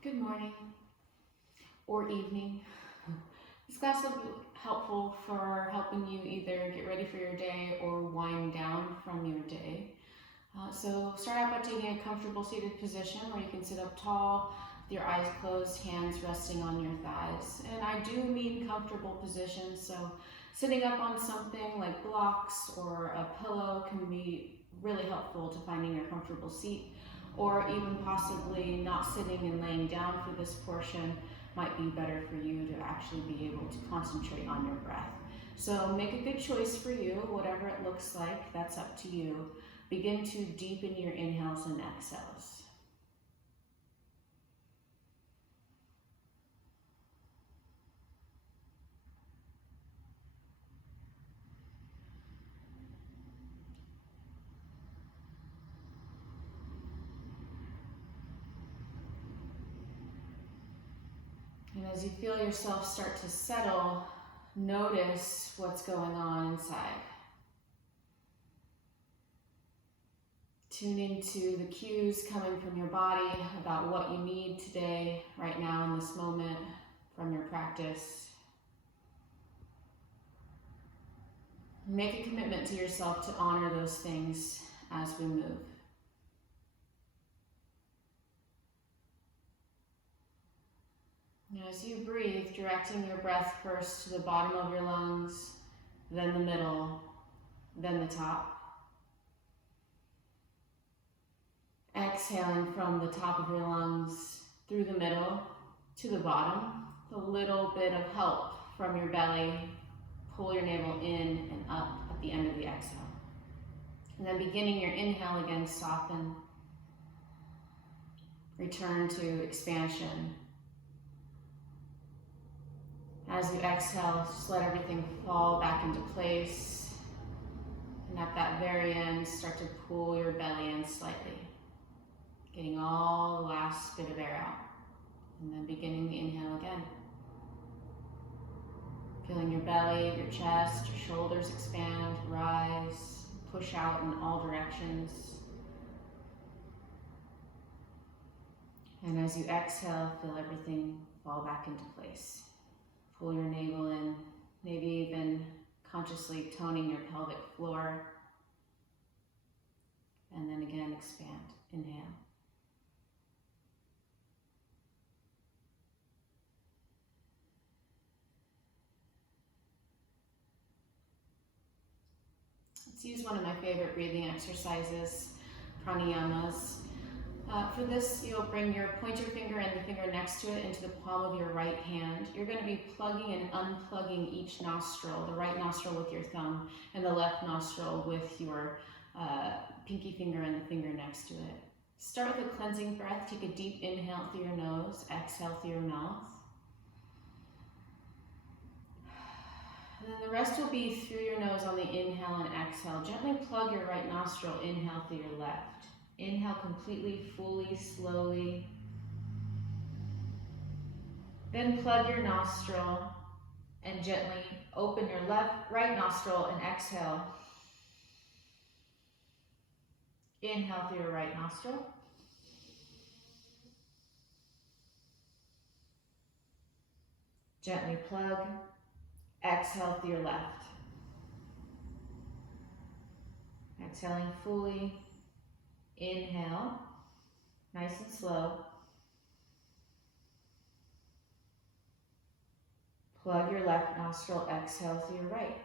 Good morning or evening. This class will be helpful for helping you either get ready for your day or wind down from your day. So start out by taking a comfortable seated position where you can sit up tall with your eyes closed, hands resting on your thighs. And I do mean comfortable positions, so sitting up on something like blocks or a pillow can be really helpful to finding your comfortable seat, or even possibly not sitting and laying down for this portion might be better for you to actually be able to concentrate on your breath. So make a good choice for you, whatever it looks like, that's up to you. Begin to deepen your inhales and exhales. And as you feel yourself start to settle, notice what's going on inside. Tune into the cues coming from your body about what you need today, right now in this moment, from your practice. Make a commitment to yourself to honor those things as we move. As you breathe, directing your breath first to the bottom of your lungs, then the middle, then the top. Exhaling from the top of your lungs through the middle to the bottom. A little bit of help from your belly. Pull your navel in and up at the end of the exhale. And then beginning your inhale again, soften. Return to expansion. As you exhale, just let everything fall back into place. And at that very end, start to pull your belly in slightly. Getting all the last bit of air out. And then beginning the inhale again. Feeling your belly, your chest, your shoulders expand, rise, push out in all directions. And as you exhale, feel everything fall back into place. Pull your navel in, maybe even consciously toning your pelvic floor. And then again, expand. Inhale. Let's use one of my favorite breathing exercises, pranayamas. For this, you'll bring your pointer finger and the finger next to it into the palm of your right hand. You're going to be plugging and unplugging each nostril, the right nostril with your thumb and the left nostril with your pinky finger and the finger next to it. Start with a cleansing breath. Take a deep inhale through your nose, exhale through your mouth. And then the rest will be through your nose on the inhale and exhale. Gently plug your right nostril, inhale through your left. Inhale completely, fully, slowly. Then plug your nostril and gently open your right nostril and exhale. Inhale through your right nostril. Gently plug. Exhale through your left. Exhaling fully. Inhale, nice and slow. Plug your left nostril, exhale through your right.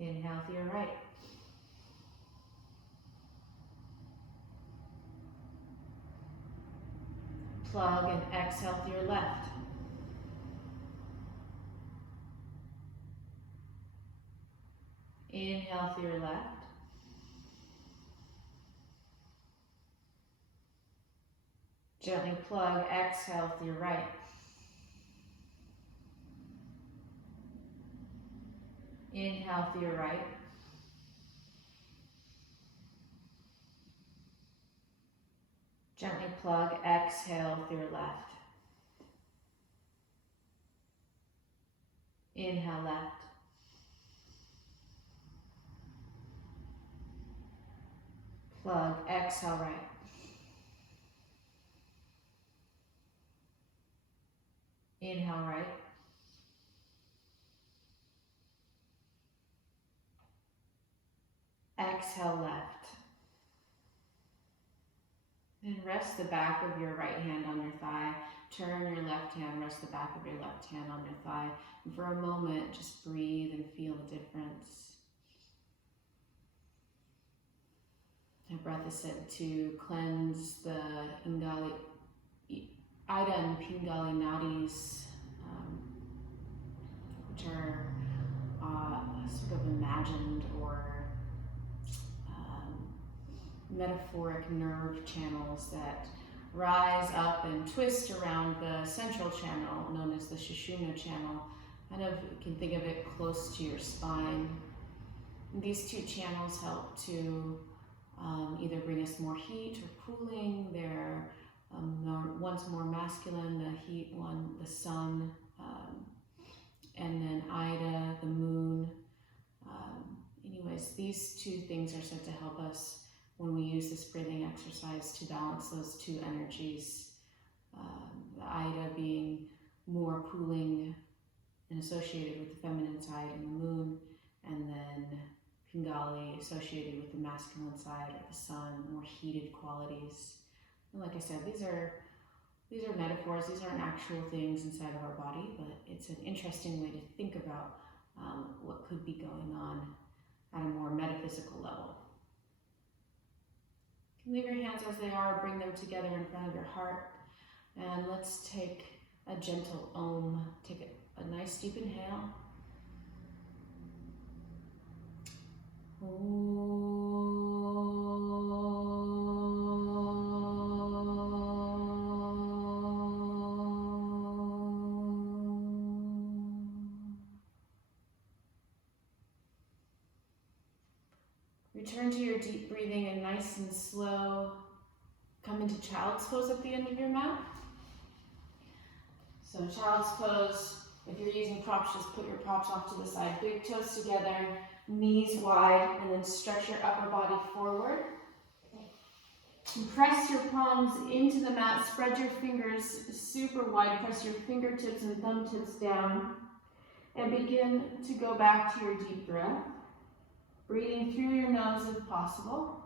Inhale through your right. Plug and exhale through your left. Inhale through your left. Gently plug, exhale through your right. Inhale through your right. Gently plug, exhale through your left. Inhale left. Plug, exhale right. Inhale right. Exhale left. Then rest the back of your right hand on your thigh. Turn your left hand, rest the back of your left hand on your thigh. And for a moment, just breathe and feel the difference. That breath is said to cleanse the Ida and Pingali nadis, which are sort of imagined or metaphoric nerve channels that rise up and twist around the central channel known as the Sushumna channel. Kind of, you can think of it close to your spine. And these two channels help to either bring us more heat or cooling. They're one's more masculine, the heat one, the sun, and then Ida, the moon. Anyways, these two things are said to help us when we use this breathing exercise to balance those two energies. The Ida being more cooling and associated with the feminine side and the moon, and then Pingali associated with the masculine side or the sun, more heated qualities. And like I said, these are metaphors. These aren't actual things inside of our body, but it's an interesting way to think about what could be going on at a more metaphysical level. You can leave your hands as they are, bring them together in front of your heart, and let's take a gentle Om. Take a nice deep inhale. Return to your deep breathing and nice and slow. Come into child's pose at the end of your mat. So child's pose, if you're using props, just put your props off to the side. Big toes together, knees wide, and then stretch your upper body forward. And press your palms into the mat, spread your fingers super wide, press your fingertips and thumb tips down, and begin to go back to your deep breath. Breathing through your nose if possible.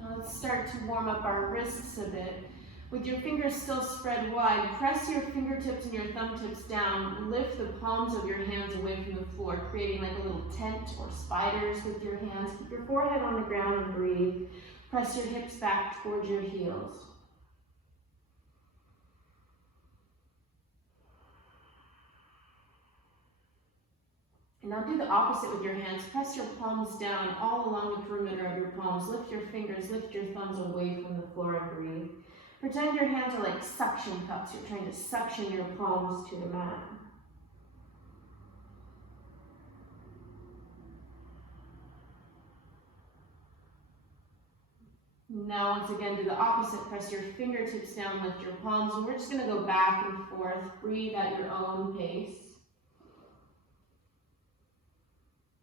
Now let's start to warm up our wrists a bit. With your fingers still spread wide, press your fingertips and your thumb tips down. Lift the palms of your hands away from the floor, creating like a little tent or spiders with your hands. Keep your forehead on the ground and breathe. Press your hips back towards your heels. And now do the opposite with your hands. Press your palms down all along the perimeter of your palms. Lift your fingers, lift your thumbs away from the floor and breathe. Pretend your hands are like suction cups. You're trying to suction your palms to the mat. Now once again, do the opposite. Press your fingertips down, lift your palms, and we're just going to go back and forth. Breathe at your own pace.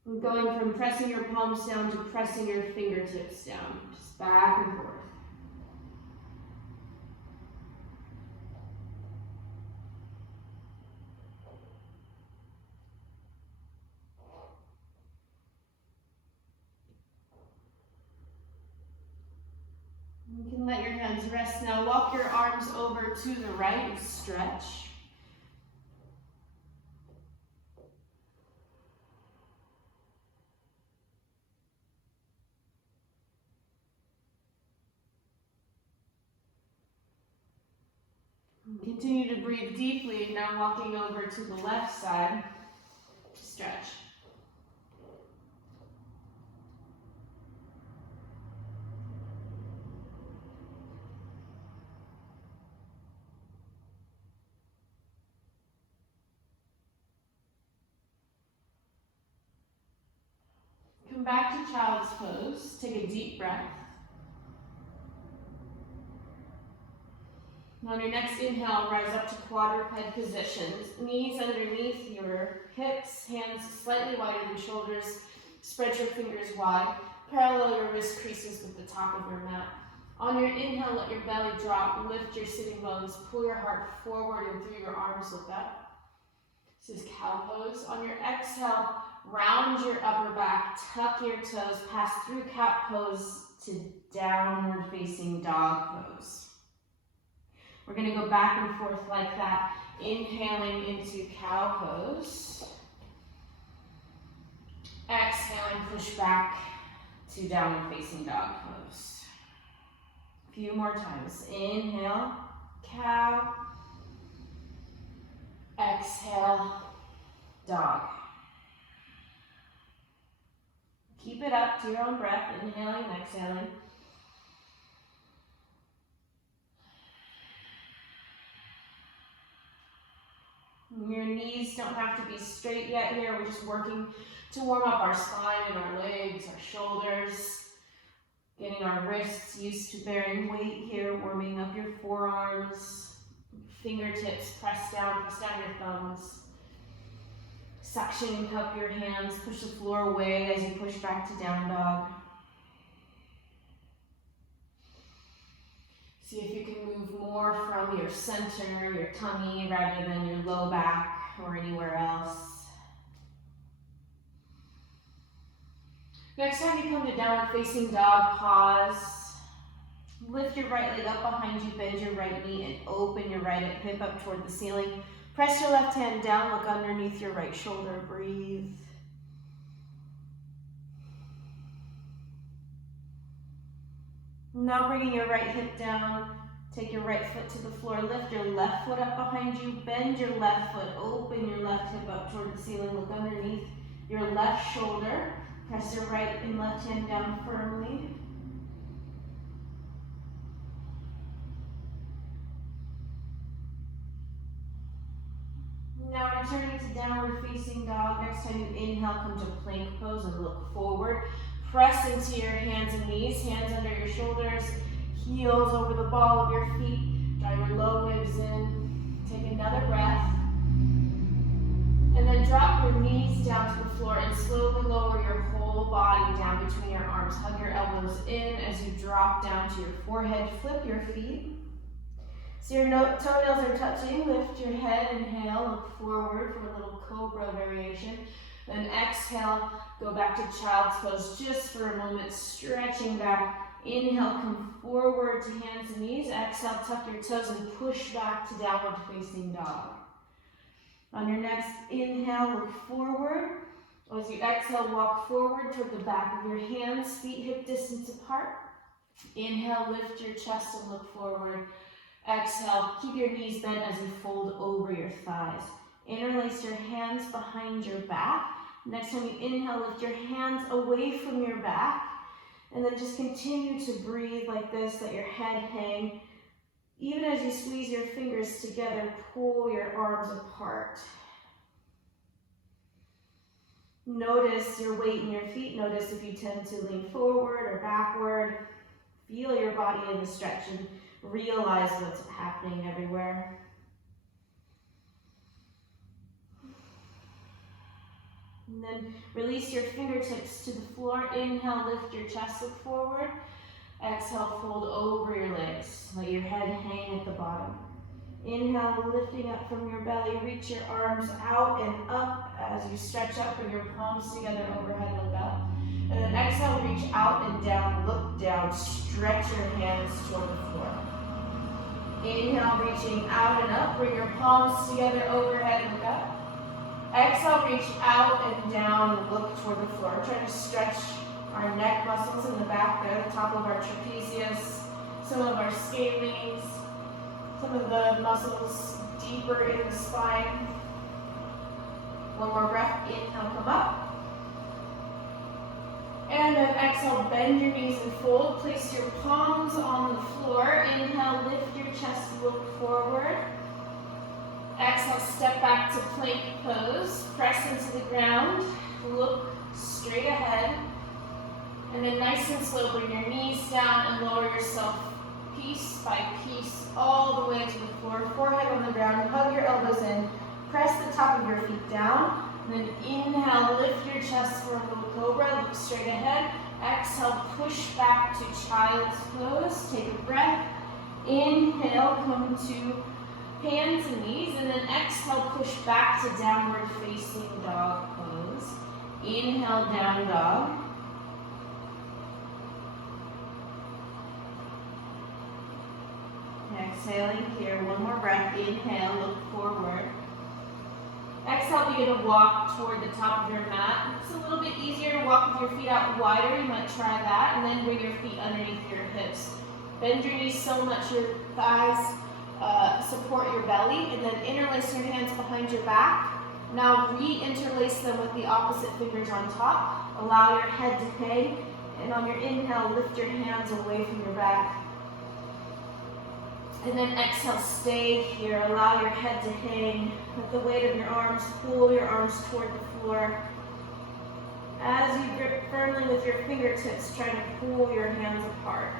We're going from pressing your palms down to pressing your fingertips down. Just back and forth. You can let your hands rest now. Walk your arms over to the right and stretch. Continue to breathe deeply. Now walking over to the left side to stretch. Come back to child's pose. Take a deep breath. On your next inhale, rise up to quadruped positions. Knees underneath your hips, hands slightly wider than shoulders. Spread your fingers wide. Parallel your wrist creases with the top of your mat. On your inhale, let your belly drop. Lift your sitting bones. Pull your heart forward and through your arms. Look up. This is cow pose. On your exhale, round your upper back. Tuck your toes. Pass through cat pose to downward facing dog pose. We're going to go back and forth like that, inhaling into cow pose. Exhaling, push back to downward facing dog pose. A few more times. Inhale, cow. Exhale, dog. Keep it up to your own breath, inhaling and exhaling. Your knees don't have to be straight yet here. We're just working to warm up our spine and our legs, our shoulders, getting our wrists used to bearing weight here, warming up your forearms, fingertips, press down your thumbs. Suction and cup your hands, push the floor away as you push back to down dog. See if you can move more from your center, your tummy, rather than your low back or anywhere else. Next time you come to downward facing dog, pause. Lift your right leg up behind you, bend your right knee, and open your right hip up toward the ceiling. Press your left hand down, look underneath your right shoulder, breathe. Now bringing your right hip down, take your right foot to the floor, lift your left foot up behind you, bend your left foot, open your left hip up toward the ceiling, look underneath your left shoulder, press your right and left hand down firmly. Now returning to downward facing dog. Next time you inhale, come to plank pose and look forward. Press into your hands and knees, hands under your shoulders, heels over the ball of your feet. Draw your low ribs in. Take another breath. And then drop your knees down to the floor and slowly lower your whole body down between your arms. Hug your elbows in as you drop down to your forehead. Flip your feet. So your toenails are touching. Lift your head, inhale, look forward for a little cobra variation. Then exhale, go back to child's pose just for a moment, stretching back. Inhale, come forward to hands and knees. Exhale, tuck your toes and push back to downward facing dog. On your next inhale, look forward. As you exhale, walk forward toward the back of your hands, feet hip distance apart. Inhale, lift your chest and look forward. Exhale, keep your knees bent as you fold over your thighs. Interlace your hands behind your back. Next time you inhale, lift your hands away from your back. And then just continue to breathe like this, let your head hang. Even as you squeeze your fingers together, pull your arms apart. Notice your weight in your feet. Notice if you tend to lean forward or backward. Feel your body in the stretch and realize what's happening everywhere. And then release your fingertips to the floor. Inhale, lift your chest, look forward. Exhale, fold over your legs. Let your head hang at the bottom. Inhale, lifting up from your belly. Reach your arms out and up as you stretch up. Bring your palms together overhead, look up. And then exhale, reach out and down, look down. Stretch your hands toward the floor. Inhale, reaching out and up. Bring your palms together overhead, look up. Exhale, reach out and down, look toward the floor. Try to stretch our neck muscles in the back there, the top of our trapezius, some of our scalenes, some of the muscles deeper in the spine. One more breath, inhale, come up. And then exhale, bend your knees and fold. Place your palms on the floor. Inhale, lift your chest, look forward. Exhale, step back to plank pose. Press into the ground. Look straight ahead. And then nice and slow, bring your knees down and lower yourself piece by piece, all the way to the floor, forehead on the ground, hug your elbows in, press the top of your feet down, and then inhale, lift your chest for a little cobra, look straight ahead. Exhale, push back to child's pose, take a breath. Inhale, come to hands and knees, and then exhale, push back to downward facing dog pose. Inhale, down dog. Exhaling here, one more breath. Inhale, look forward. Exhale, begin to walk toward the top of your mat. It's a little bit easier to walk with your feet out wider. You might try that, and then bring your feet underneath your hips. Bend your knees so much your thighs support your belly, and then interlace your hands behind your back. Now re-interlace them with the opposite fingers on top. Allow your head to hang, and on your inhale, lift your hands away from your back. And then exhale, stay here. Allow your head to hang. Let the weight of your arms pull your arms toward the floor. As you grip firmly with your fingertips, try to pull your hands apart.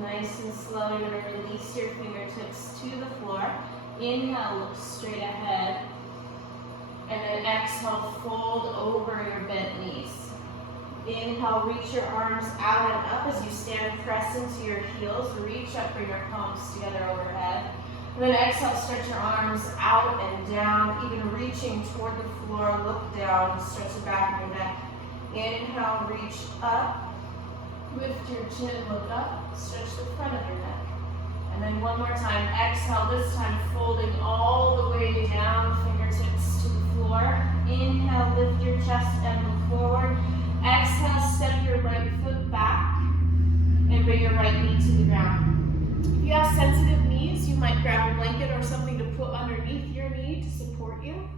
Nice and slow, you're going to release your fingertips to the floor. Inhale, look straight ahead. And then exhale, fold over your bent knees. Inhale, reach your arms out and up as you stand, press into your heels. Reach up, bring your palms together overhead. And then exhale, stretch your arms out and down, even reaching toward the floor. Look down, stretch the back of your neck. Inhale, reach up. Lift your chin, look up, stretch the front of your neck. And then one more time, exhale, this time folding all the way down, fingertips to the floor. Inhale, lift your chest and move forward. Exhale, step your right foot back and bring your right knee to the ground. If you have sensitive knees, you might grab a blanket or something to put underneath your knee to support you.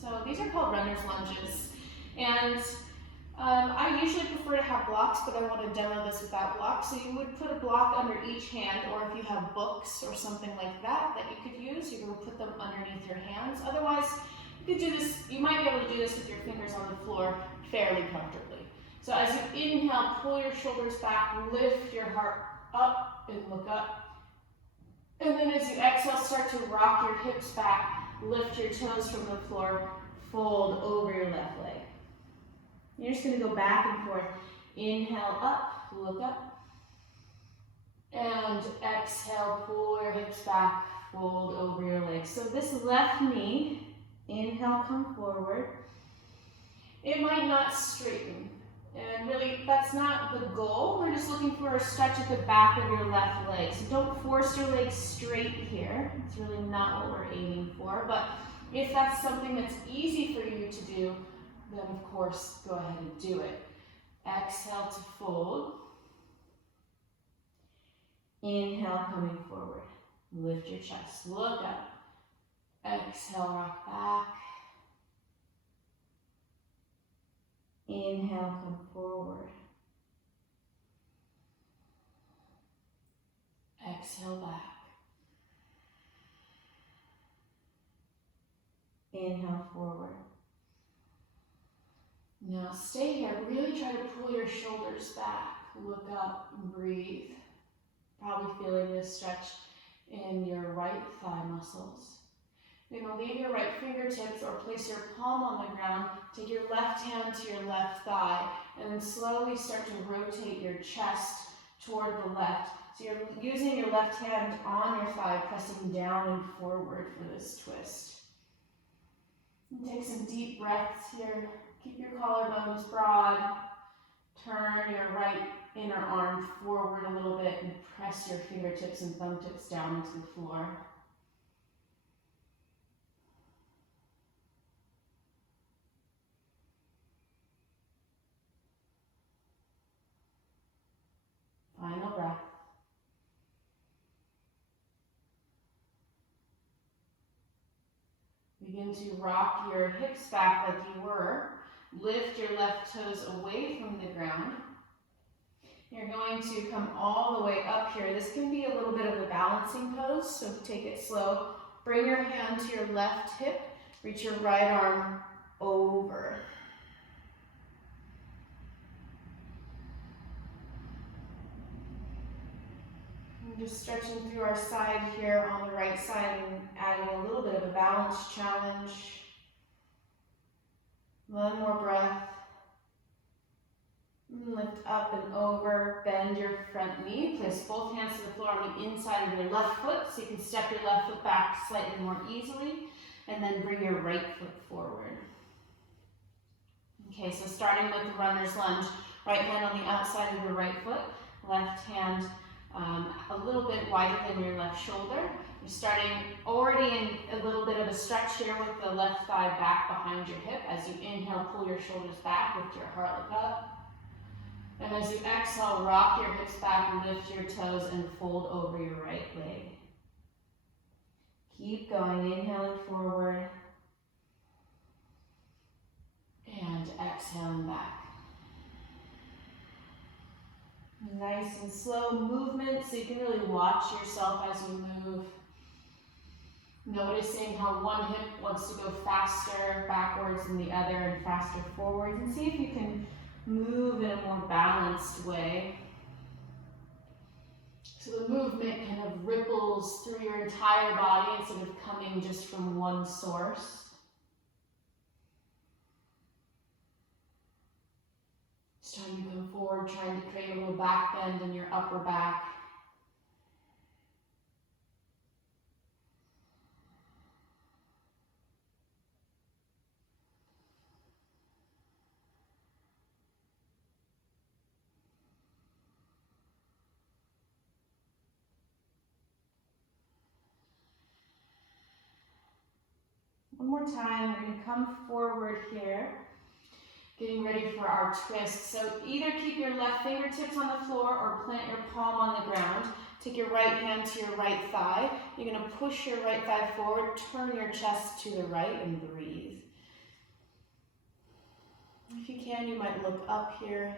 So these are called runner's lunges. And I usually prefer to have blocks, but I want to demo this without blocks. So you would put a block under each hand, or if you have books or something like that that you could use, you're going to put them underneath your hands. Otherwise, you could do this, you might be able to do this with your fingers on the floor fairly comfortably. So as you inhale, pull your shoulders back, lift your heart up and look up. And then as you exhale, start to rock your hips back, lift your toes from the floor, fold over your left leg. You're just going to go back and forth. Inhale up, look up. And exhale, pull your hips back, fold over your legs. So this left knee, inhale, come forward. It might not straighten. And really, that's not the goal. We're just looking for a stretch at the back of your left leg. So don't force your legs straight here. It's really not what we're aiming for. But if that's something that's easy for you to do, then of course, go ahead and do it. Exhale to fold. Inhale, coming forward. Lift your chest, look up. Exhale, rock back. Inhale, come forward. Exhale, back. Inhale, forward. Now stay here, really try to pull your shoulders back, look up and breathe. Probably feeling this stretch in your right thigh muscles. You're going to leave your right fingertips or place your palm on the ground, take your left hand to your left thigh, and then slowly start to rotate your chest toward the left. So you're using your left hand on your thigh, pressing down and forward for this twist. And take some deep breaths here. Keep your collarbones broad. Turn your right inner arm forward a little bit and press your fingertips and thumb tips down into the floor. Final breath. Begin to rock your hips back like you were Lift your left toes away from the ground. You're going to come all the way up here. This can be a little bit of a balancing pose, so take it slow. Bring your hand to your left hip. Reach your right arm over. I'm just stretching through our side here on the right side and adding a little bit of a balance challenge. One more breath. Lift up and over, bend your front knee. Place both hands to the floor on the inside of your left foot so you can step your left foot back slightly more easily. And then bring your right foot forward. Okay, so starting with the runner's lunge. Right hand on the outside of your right foot. Left hand a little bit wider than your left shoulder. You're starting already in a little bit of a stretch here with the left thigh back behind your hip. As you inhale, pull your shoulders back, lift your heart look up. And as you exhale, rock your hips back, lift your toes, and fold over your right leg. Keep going, inhaling forward. And exhaling back. Nice and slow movement, so you can really watch yourself as you move. Noticing how one hip wants to go faster backwards than the other and faster forwards, and see if you can move in a more balanced way. So the movement kind of ripples through your entire body instead of coming just from one source. Starting to come forward, trying to create a little back bend in your upper back. One more time, we're going to come forward here. Getting ready for our twist. So either keep your left fingertips on the floor or plant your palm on the ground. Take your right hand to your right thigh. You're going to push your right thigh forward, turn your chest to the right, and breathe. If you can, you might look up here.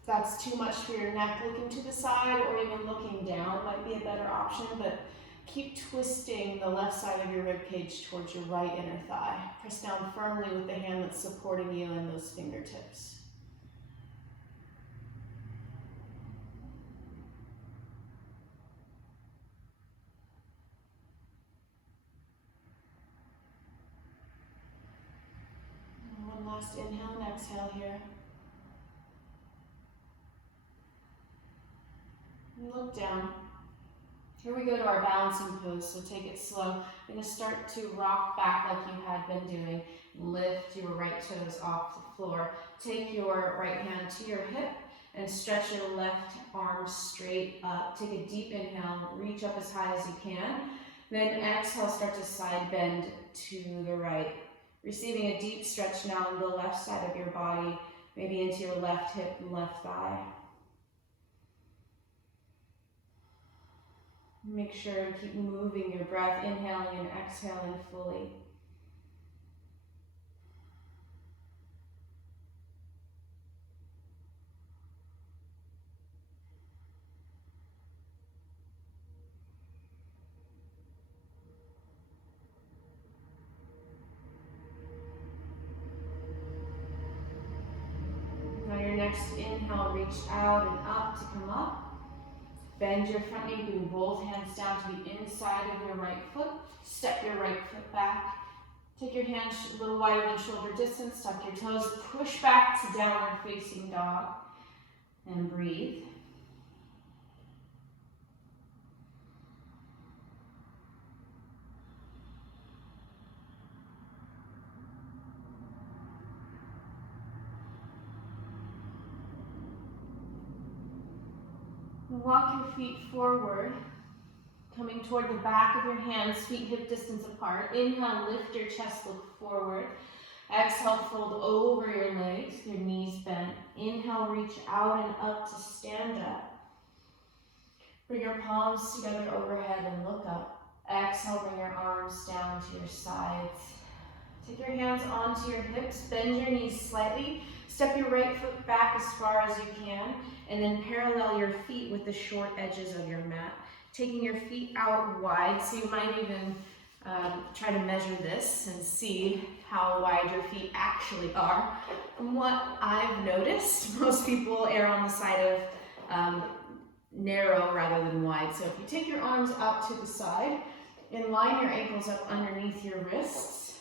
If that's too much for your neck, looking to the side or even looking down might be a better option, but keep twisting the left side of your rib cage towards your right inner thigh. Press down firmly with the hand that's supporting you and those fingertips. And one last inhale and exhale here. And look down. Here we go to our balancing pose, so take it slow. You're going to start to rock back like you had been doing. Lift your right toes off the floor. Take your right hand to your hip and stretch your left arm straight up. Take a deep inhale, reach up as high as you can. Then exhale, start to side bend to the right. Receiving a deep stretch now on the left side of your body, maybe into your left hip and left thigh. Make sure to keep moving your breath, inhaling and exhaling fully. Now your next inhale, reach out and up to come up. Bend your front knee, bring both hands down to the inside of your right foot. Step your right foot back. Take your hands a little wider than shoulder distance. Tuck your toes. Push back to downward facing dog. And breathe. Walk your feet forward, coming toward the back of your hands, feet hip distance apart. Inhale, lift your chest, look forward. Exhale, fold over your legs, your knees bent. Inhale, reach out and up to stand up. Bring your palms together overhead and look up. Exhale, bring your arms down to your sides. Take your hands onto your hips, bend your knees slightly, step your right foot back as far as you can, and then parallel your feet with the short edges of your mat. Taking your feet out wide, so you might even try to measure this and see how wide your feet actually are. From what I've noticed, most people err on the side of narrow rather than wide. So if you take your arms out to the side and line your ankles up underneath your wrists,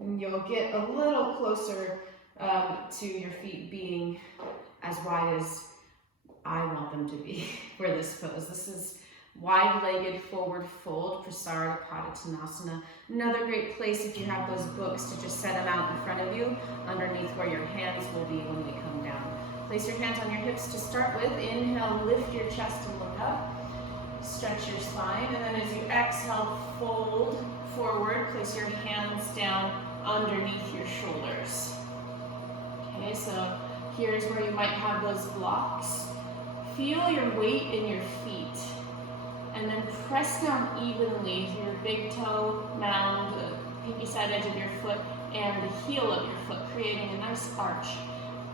and you'll get a little closer to your feet being as wide as I want them to be for this pose. This is wide-legged forward fold, Prasarita Padottanasana. Another great place if you have those books to just set them out in front of you, underneath where your hands will be when we come down. Place your hands on your hips to start with. Inhale, lift your chest and look up. Stretch your spine, and then as you exhale, fold forward. Place your hands down underneath your shoulders. Okay, so here's where you might have those blocks. Feel your weight in your feet, and then press down evenly your big toe mound, the pinky side edge of your foot, and the heel of your foot, creating a nice arch.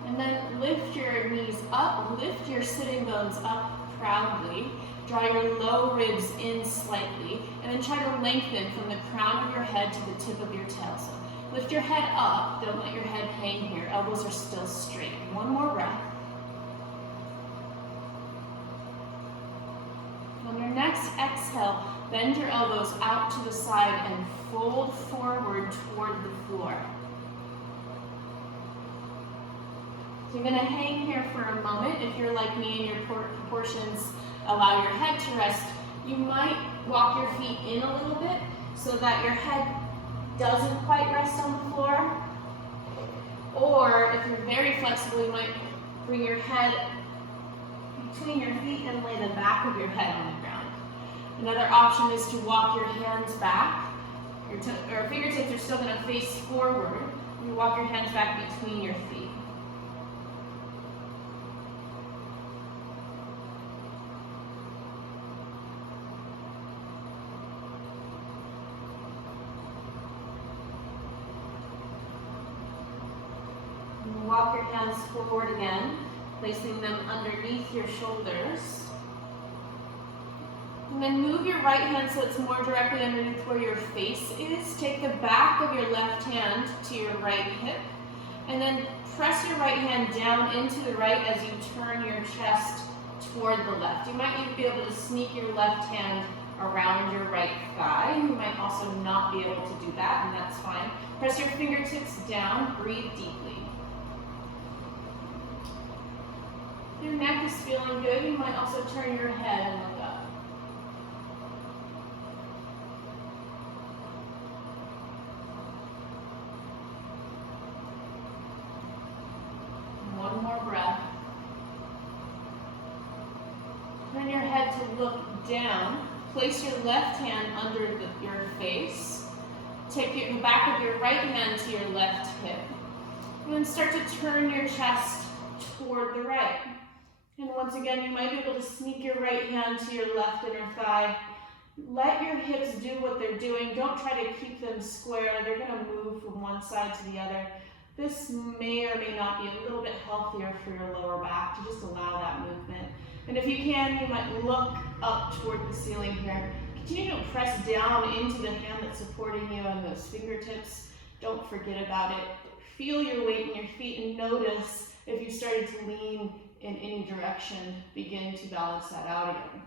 And then lift your knees up, lift your sitting bones up proudly, draw your low ribs in slightly, and then try to lengthen from the crown of your head to the tip of your tail. So lift your head up, don't let your head hang here, elbows are still straight. One more breath. On your next exhale, bend your elbows out to the side and fold forward toward the floor. So you're going to hang here for a moment. If you're like me and your proportions allow your head to rest, you might walk your feet in a little bit so that your head doesn't quite rest on the floor. Or if you're very flexible, you might bring your head between your feet and lay the back of your head on the ground. Another option is to walk your hands back. Your fingertips are still going to face forward. You walk your hands back between your feet. Walk your hands forward again, placing them underneath your shoulders. And then move your right hand so it's more directly underneath where your face is. Take the back of your left hand to your right hip, and then press your right hand down into the right as you turn your chest toward the left. You might even be able to sneak your left hand around your right thigh. You might also not be able to do that, and that's fine. Press your fingertips down, breathe deeply. If your neck is feeling good, you might also turn your head and look up. One more breath. Turn your head to look down. Place your left hand under your face. Take the back of your right hand to your left hip. And then start to turn your chest toward the right. And once again, you might be able to sneak your right hand to your left inner thigh. Let your hips do what they're doing. Don't try to keep them square. They're going to move from one side to the other. This may or may not be a little bit healthier for your lower back to just allow that movement. And if you can, you might look up toward the ceiling here. Continue to press down into the hand that's supporting you and those fingertips. Don't forget about it. Feel your weight in your feet and notice if you started to lean in any direction, begin to balance that out again.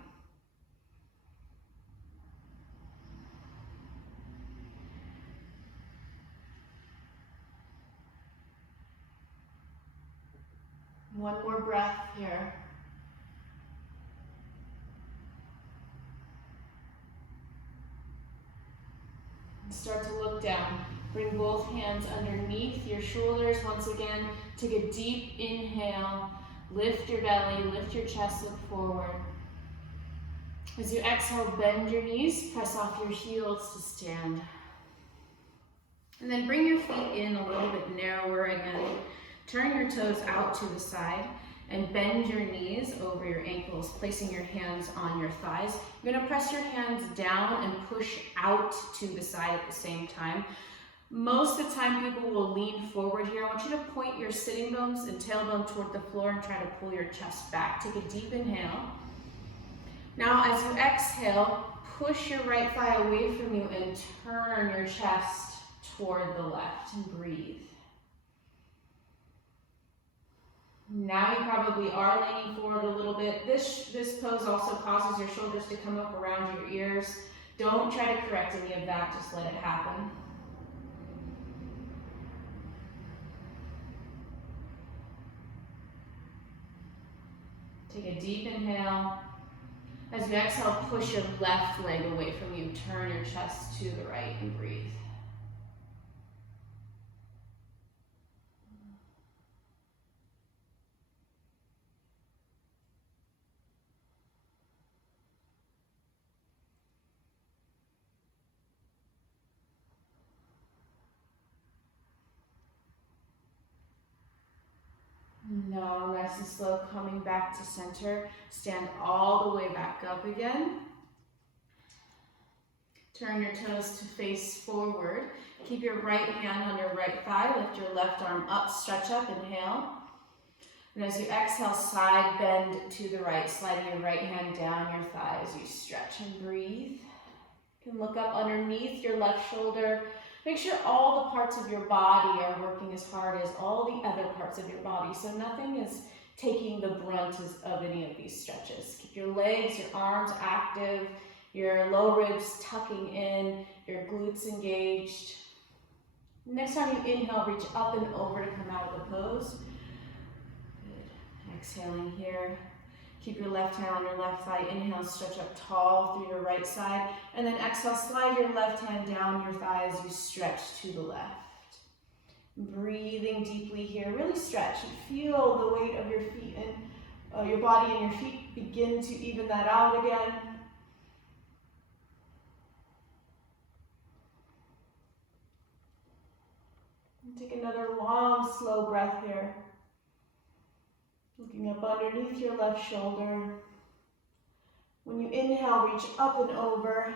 One more breath here. And start to look down. Bring both hands underneath your shoulders. Once again, take a deep inhale. Lift your belly, lift your chest, look forward. As you exhale, bend your knees, press off your heels to stand. And then bring your feet in a little bit narrower again. Turn your toes out to the side and bend your knees over your ankles, placing your hands on your thighs. You're gonna press your hands down and push out to the side at the same time. Most of the time people will lean forward here. I want you to point your sitting bones and tailbone toward the floor and try to pull your chest back. Take a deep inhale. Now as you exhale, push your right thigh away from you and turn your chest toward the left and breathe. Now you probably are leaning forward a little bit. This pose also causes your shoulders to come up around your ears. Don't try to correct any of that, just let it happen. Take a deep inhale. As you exhale, push your left leg away from you. Turn your chest to the right and breathe. Now, nice and slow, coming back to center. Stand all the way back up again. Turn your toes to face forward. Keep your right hand on your right thigh. Lift your left arm up, stretch up, inhale. And as you exhale, side bend to the right, sliding your right hand down your thigh as you stretch and breathe. You can look up underneath your left shoulder. Make sure all the parts of your body are working as hard as all the other parts of your body, so nothing is taking the brunt of any of these stretches. Keep your legs, your arms active, your low ribs tucking in, your glutes engaged. Next time you inhale, reach up and over to come out of the pose. Good. Exhaling here. Keep your left hand on your left thigh. Inhale, stretch up tall through your right side. And then exhale, slide your left hand down your thigh as you stretch to the left. Breathing deeply here. Really stretch and feel the weight of your feet and your body and your feet begin to even that out again. And take another long, slow breath here. Looking up underneath your left shoulder. When you inhale, reach up and over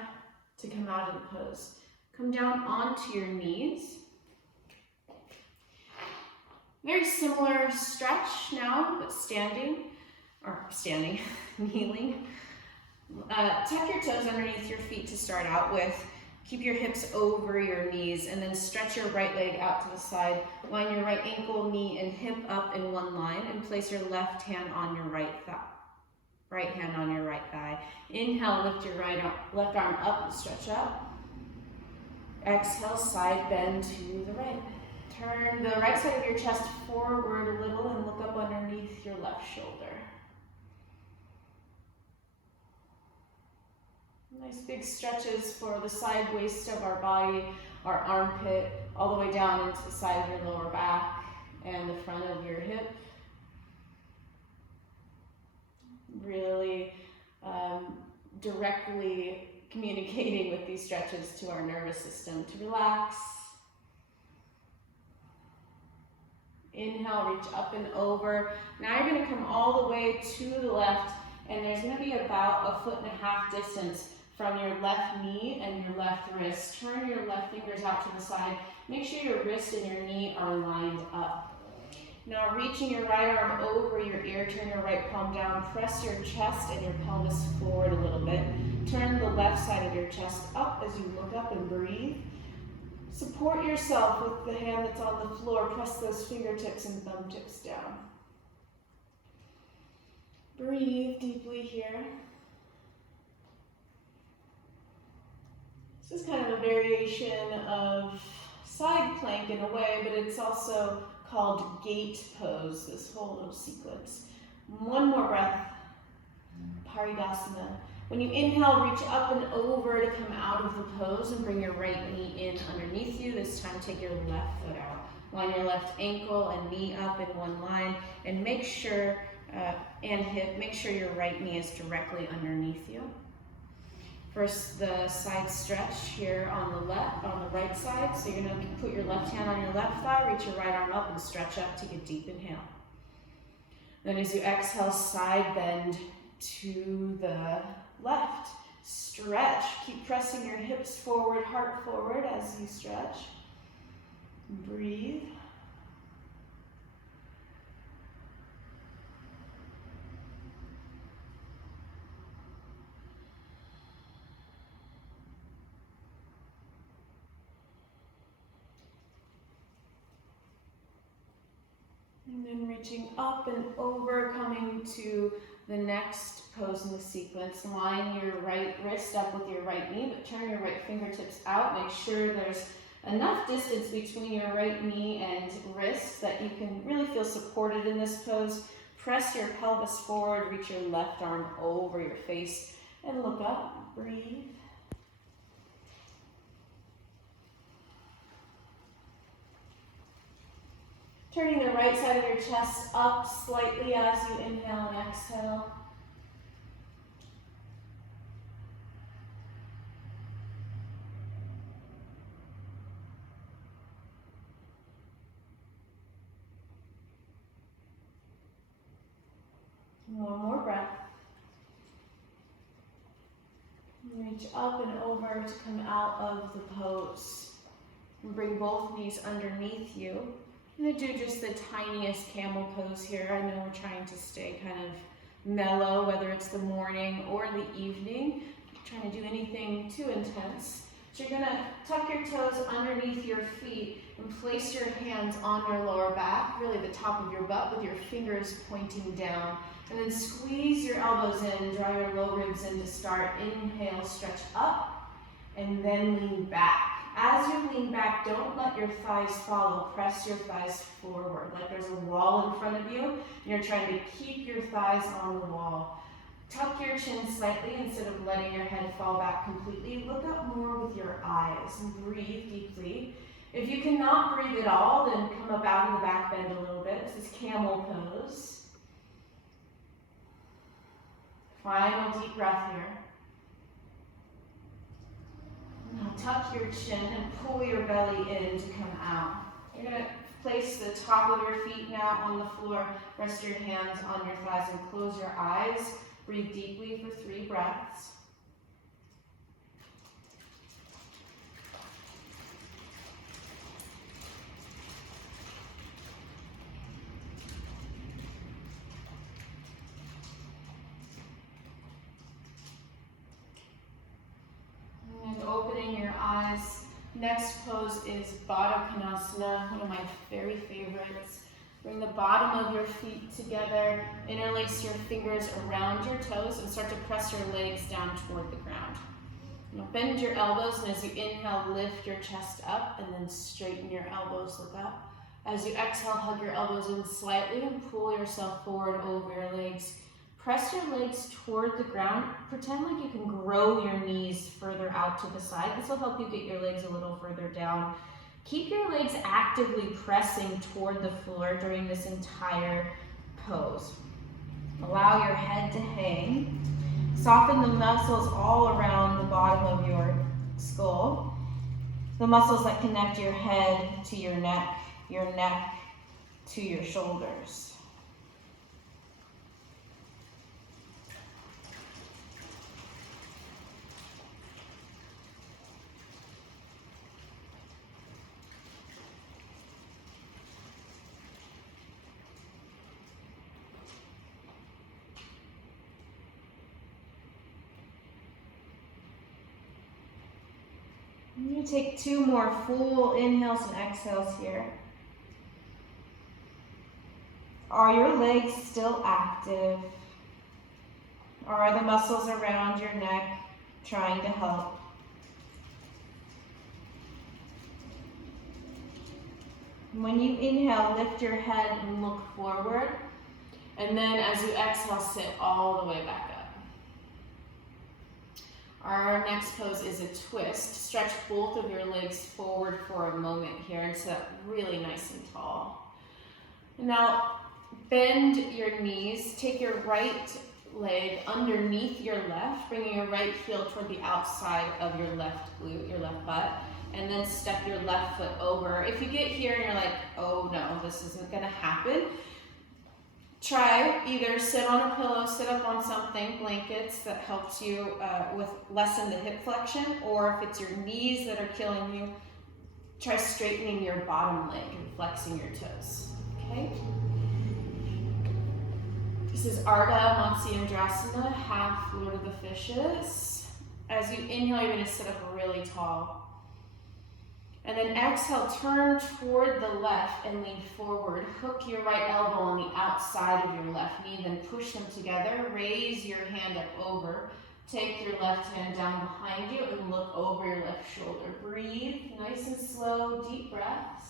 to come out of the pose. Come down onto your knees. Very similar stretch now, but kneeling. Tuck your toes underneath your feet to start out with. Keep your hips over your knees and then stretch your right leg out to the side. Line your right ankle, knee, and hip up in one line and place your left hand on your right hand on your right thigh. Inhale, lift your left arm up and stretch up. Exhale, side bend to the right. Turn the right side of your chest forward a little and look up underneath your left shoulder. Nice big stretches for the side waist of our body, our armpit, all the way down into the side of your lower back and the front of your hip. Really directly communicating with these stretches to our nervous system to relax. Inhale, reach up and over. Now you're going to come all the way to the left, and there's going to be about 1.5 feet distance from your left knee and your left wrist. Turn your left fingers out to the side. Make sure your wrist and your knee are lined up. Now reaching your right arm over your ear, turn your right palm down, press your chest and your pelvis forward a little bit. Turn the left side of your chest up as you look up and breathe. Support yourself with the hand that's on the floor. Press those fingertips and thumb tips down. Breathe deeply here. This is kind of a variation of side plank in a way, but it's also called gate pose, this whole little sequence. One more breath, Paridasana. When you inhale, reach up and over to come out of the pose and bring your right knee in underneath you. This time take your left foot out. Line your left ankle and knee up in one line and make sure, make sure your right knee is directly underneath you. First, the side stretch here on the right side. So you're gonna put your left hand on your left thigh, reach your right arm up and stretch up, take a deep inhale. Then as you exhale, side bend to the left. Stretch. Keep pressing your hips forward, heart forward as you stretch. Breathe. And then reaching up and over, coming to the next pose in the sequence. Line your right wrist up with your right knee, but turn your right fingertips out. Make sure there's enough distance between your right knee and wrist that you can really feel supported in this pose. Press your pelvis forward, reach your left arm over your face, and look up. Breathe. Turning the right side of your chest up slightly as you inhale and exhale. One more breath. Reach up and over to come out of the pose. And bring both knees underneath you. I'm going to do just the tiniest camel pose here. I know we're trying to stay kind of mellow, whether it's the morning or the evening. Not trying to do anything too intense. So you're going to tuck your toes underneath your feet and place your hands on your lower back, really the top of your butt with your fingers pointing down. And then squeeze your elbows in, draw your low ribs in to start. Inhale, stretch up, and then lean back. As you lean back, don't let your thighs follow. Press your thighs forward, like there's a wall in front of you, and you're trying to keep your thighs on the wall. Tuck your chin slightly instead of letting your head fall back completely. Look up more with your eyes and breathe deeply. If you cannot breathe at all, then come up out of the back bend a little bit. This is camel pose. Final deep breath here. Now tuck your chin and pull your belly in to come out. You're going to place the top of your feet now on the floor. Rest your hands on your thighs and close your eyes. Breathe deeply for 3 breaths. Opening your eyes. Next pose is Baddha Konasana, one of my very favorites. Bring the bottom of your feet together, interlace your fingers around your toes, and start to press your legs down toward the ground. Now bend your elbows, and as you inhale, lift your chest up, and then straighten your elbows, look up. As you exhale, hug your elbows in slightly and pull yourself forward over your legs. Press your legs toward the ground. Pretend like you can grow your knees further out to the side. This will help you get your legs a little further down. Keep your legs actively pressing toward the floor during this entire pose. Allow your head to hang. Soften the muscles all around the bottom of your skull. The muscles that connect your head to your neck to your shoulders. I'm going to take 2 more full inhales and exhales here. Are your legs still active? Are the muscles around your neck trying to help? When you inhale, lift your head and look forward. And then as you exhale, sit all the way back up. Our next pose is a twist. Stretch both of your legs forward for a moment here and sit up really nice and tall. Now, bend your knees. Take your right leg underneath your left, bringing your right heel toward the outside of your left glute, your left butt, and then step your left foot over. If you get here and you're like, oh no, this isn't gonna happen, Try either sit on a pillow, sit up on something, blankets that helps you with lessen the hip flexion, or if it's your knees that are killing you, try straightening your bottom leg and flexing your toes, okay? This is Ardha Matsyendrasana, half Lord of the Fishes. As you inhale, you're gonna sit up really tall. And then exhale, turn toward the left and lean forward. Hook your right elbow on the outside of your left knee, then push them together. Raise your hand up over. Take your left hand down behind you and look over your left shoulder. Breathe, nice and slow, deep breaths.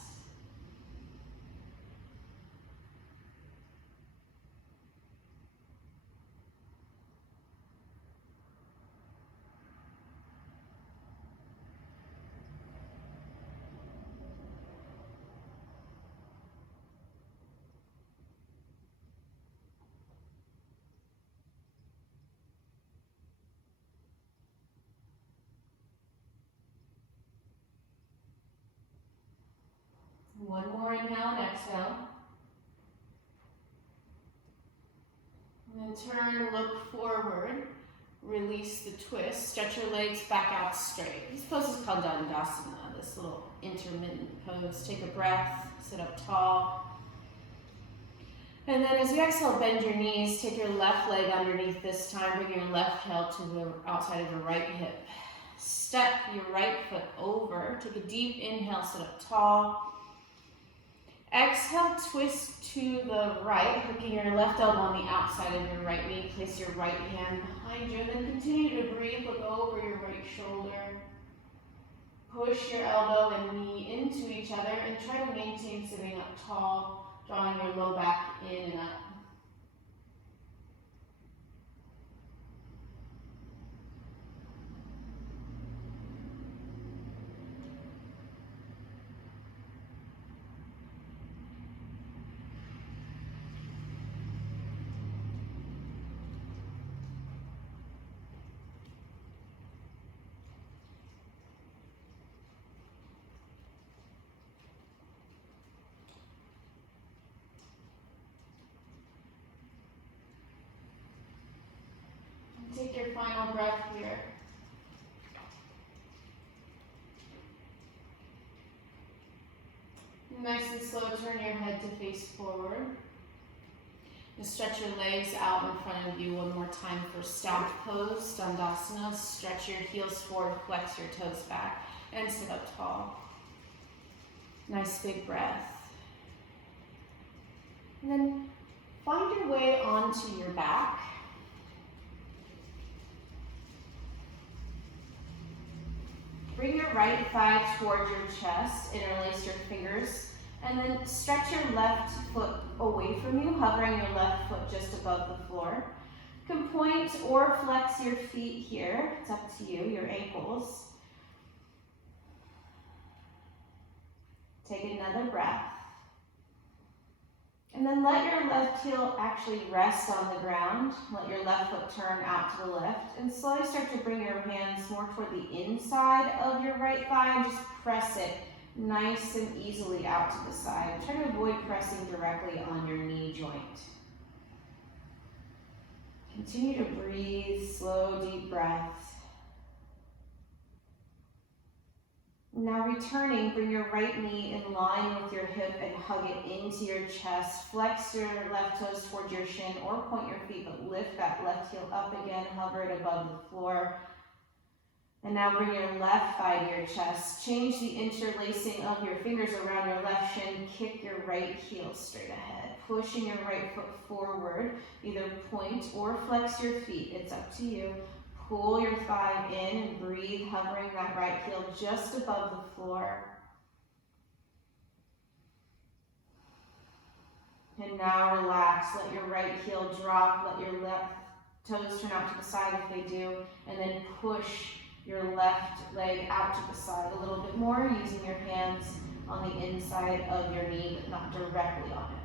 One more inhale and exhale. And then turn, look forward, release the twist, stretch your legs back out straight. This pose is called Dandasana, this little intermittent pose. Take a breath, sit up tall. And then as you exhale, bend your knees, take your left leg underneath this time, bring your left heel to the outside of your right hip. Step your right foot over, take a deep inhale, sit up tall. Exhale, twist to the right, hooking your left elbow on the outside of your right knee. Place your right hand behind you, and then continue to breathe. Look over your right shoulder. Push your elbow and knee into each other, and try to maintain sitting up tall, drawing your low back in and up. Take your final breath here. Nice and slow, turn your head to face forward. And stretch your legs out in front of you one more time for staff pose, Dandasana. Stretch your heels forward, flex your toes back, and sit up tall. Nice big breath. And then find your way onto your back. Bring your right thigh towards your chest, interlace your fingers, and then stretch your left foot away from you, hovering your left foot just above the floor. You can point or flex your feet here. It's up to you, your ankles. Take another breath. And then let your left heel actually rest on the ground. Let your left foot turn out to the left. And slowly start to bring your hands more toward the inside of your right thigh and just press it nice and easily out to the side. Try to avoid pressing directly on your knee joint. Continue to breathe, slow, deep breaths. Now returning, bring your right knee in line with your hip and hug it into your chest. Flex your left toes towards your shin or point your feet, but lift that left heel up again, hover it above the floor. And now bring your left thigh to your chest. Change the interlacing of your fingers around your left shin. Kick your right heel straight ahead. Pushing your right foot forward. Either point or flex your feet. It's up to you. Pull your thigh in and breathe, hovering that right heel just above the floor. And now relax. Let your right heel drop. Let your left toes turn out to the side if they do. And then push your left leg out to the side a little bit more, using your hands on the inside of your knee, but not directly on it.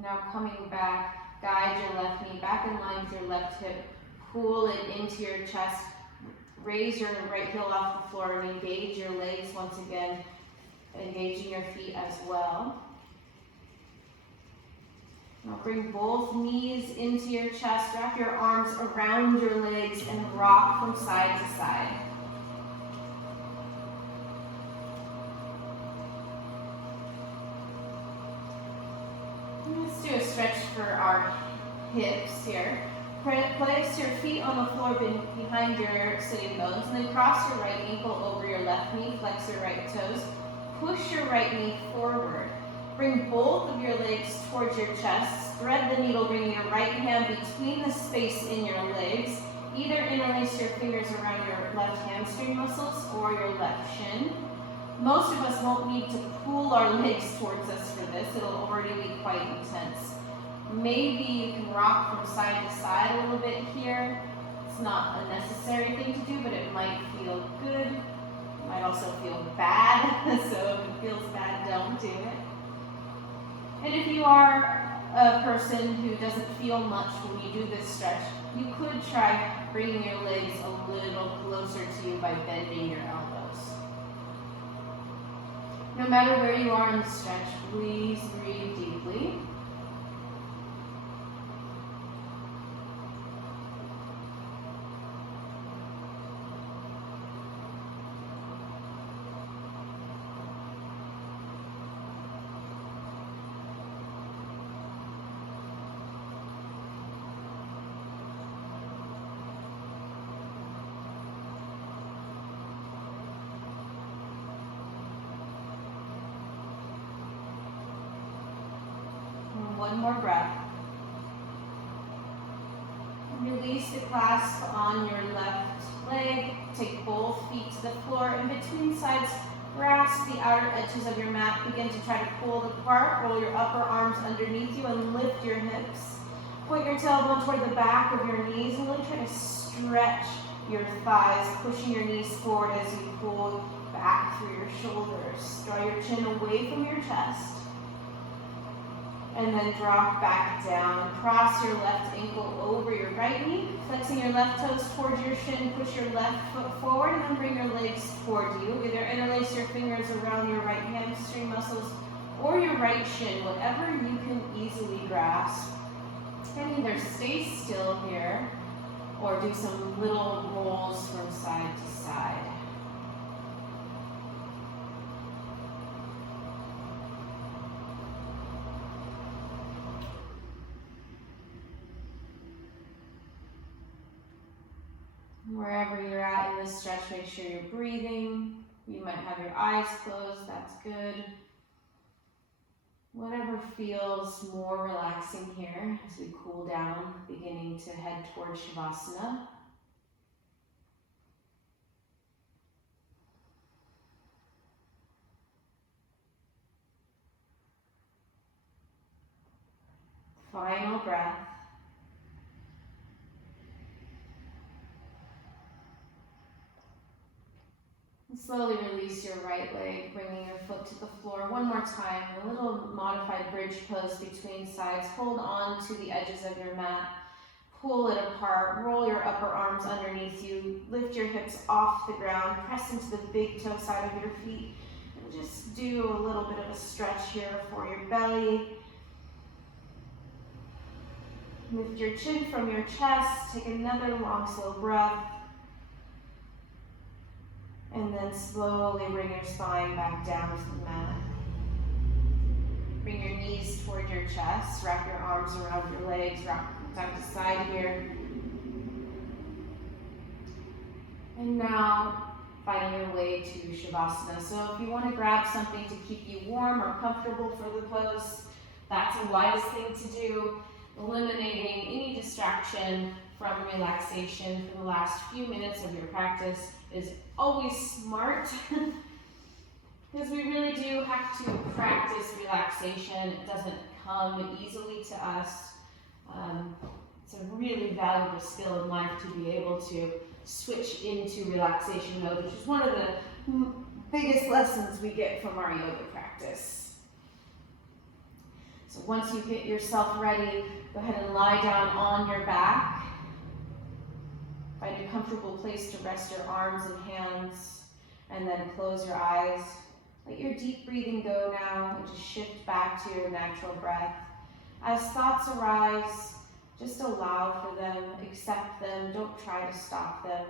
Now coming back, guide your left knee back in line with your left hip. pull it into your chest. Raise your right heel off the floor and engage your legs once again, engaging your feet as well. Now bring both knees into your chest, wrap your arms around your legs and rock from side to side. Let's do a stretch for our hips here. Place your feet on the floor behind your sitting bones, and then cross your right ankle over your left knee, flex your right toes, push your right knee forward. Bring both of your legs towards your chest, thread the needle, bringing your right hand between the space in your legs. Either interlace your fingers around your left hamstring muscles or your left shin. Most of us won't need to pull our legs towards us for this, it'll already be quite intense. Maybe you can rock from side to side a little bit here. It's not a necessary thing to do, but it might feel good. It might also feel bad, so if it feels bad, don't do it. And if you are a person who doesn't feel much when you do this stretch, you could try bringing your legs a little closer to you by bending your elbows. No matter where you are in the stretch, please breathe deeply. One more breath. Release the clasp on your left leg. Take both feet to the floor. In between sides, grasp the outer edges of your mat. Begin to try to pull them apart. Roll your upper arms underneath you and lift your hips. Point your tailbone toward the back of your knees and really try to stretch your thighs, pushing your knees forward as you pull back through your shoulders. Draw your chin away from your chest. And then drop back down. Cross your left ankle over your right knee, flexing your left toes towards your shin, push your left foot forward, and then bring your legs toward you. Either interlace your fingers around your right hamstring muscles or your right shin, whatever you can easily grasp. And either stay still here or do some little rolls from side to side. Wherever you're at in this stretch, make sure you're breathing. You might have your eyes closed, that's good. Whatever feels more relaxing here as we cool down, beginning to head towards Shavasana. Final breath. Slowly release your right leg, bringing your foot to the floor. One more time, a little modified bridge pose between sides. Hold on to the edges of your mat. Pull it apart. Roll your upper arms underneath you. Lift your hips off the ground. Press into the big toe side of your feet. And just do a little bit of a stretch here for your belly. Lift your chin from your chest. Take another long, slow breath. And then slowly bring your spine back down to the mat. Bring your knees toward your chest. Wrap your arms around your legs. Rock from side to side here. And now, finding your way to Shavasana. So if you want to grab something to keep you warm or comfortable for the pose, that's a wise thing to do. Eliminating any distraction from relaxation for the last few minutes of your practice is always smart because we really do have to practice relaxation. It doesn't come easily to us. It's a really valuable skill in life to be able to switch into relaxation mode, which is one of the biggest lessons we get from our yoga practice. So once you get yourself ready, go ahead and lie down on your back. Find a comfortable place to rest your arms and hands, and then close your eyes. Let your deep breathing go now and just shift back to your natural breath. As thoughts arise, just allow for them, accept them, don't try to stop them.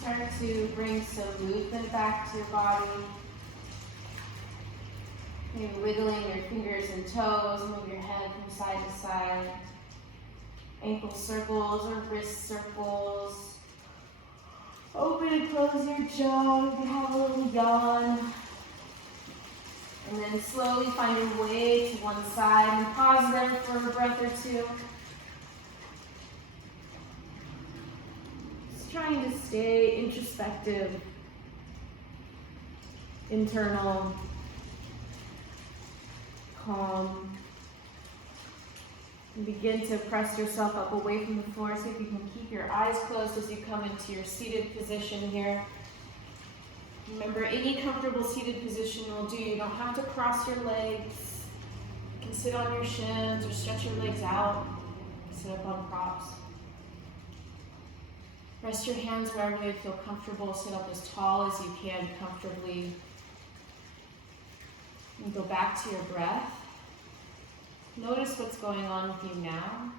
Start to bring some movement back to your body. Maybe wiggling your fingers and toes, move your head from side to side. Ankle circles or wrist circles. Open and close your jaw, you can have a little yawn. And then slowly find your way to one side and pause there for a breath or two. Trying to stay introspective, internal, calm. And begin to press yourself up away from the floor. See if you can keep your eyes closed as you come into your seated position here. Remember, any comfortable seated position will do. You don't have to cross your legs. You can sit on your shins or stretch your legs out. Sit up on props. Rest your hands wherever they feel comfortable. Sit up as tall as you can comfortably. And go back to your breath. Notice what's going on with you now.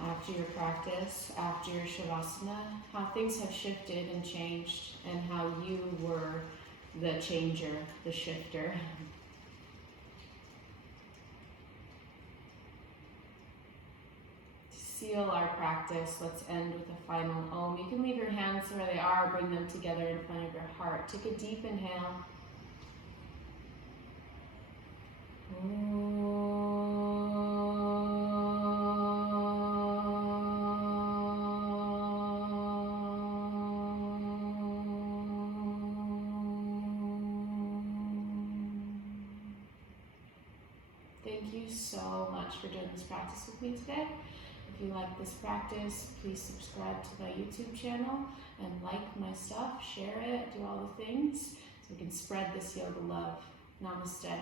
After your practice, after your Shavasana, how things have shifted and changed, and how you were the changer, the shifter. Seal our practice. Let's end with a final Om. You can leave your hands where they are, bring them together in front of your heart. Take a deep inhale. Thank you so much for doing this practice with me today. If you like this practice, please subscribe to my YouTube channel and like my stuff, share it, do all the things so we can spread this yoga love. Namaste.